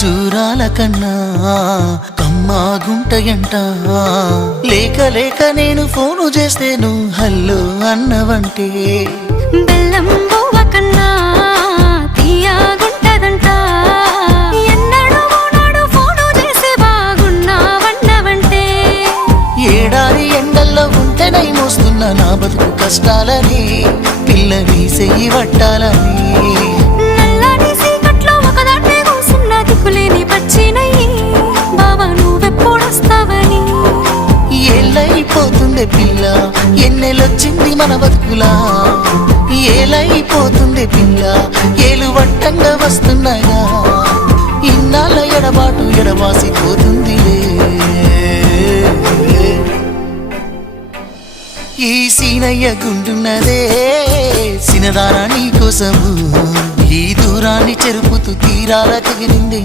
ఖర్జూరాల కన్నా కమ్మాగుంటయంట. లేక లేక నేను ఫోను చేస్తే నువ్వు హల్లో అన్నవంటే బెల్లం బువ్వ కన్నా తీయగుంటదంట. ఎన్నడూ నాడు ఫోను చేసే బాగున్నావన్నవంటే ఏడాది ఎండల్లో ఉంటేనై మోస్తున్న నా బతుకు కష్టాలని పిల్లని చెయ్యి పట్టాలని. నల్లని సీకట్లో ఒకదాన్నే కూసున్న దిక్కులేని పచ్చినయ్యి బావా నువ్వెప్పుడొస్తావని. ఏళ్ళైపోతుండే పిల్ల ఎన్నెలొచ్చింది మన బతుకులా. ఏలైపోతుండే పిల్ల ఏలు వట్టంగా వస్తున్నాయా. ఇన్నాళ్ళ ఎడబాటు ఎడవాసిపోతుందిలే. ఈ సీనయ్య గుండున్నదే సినదారా నీ కోసము. ఈ దూరాన్ని చెరుపుతూ తీరాల తెగిరింది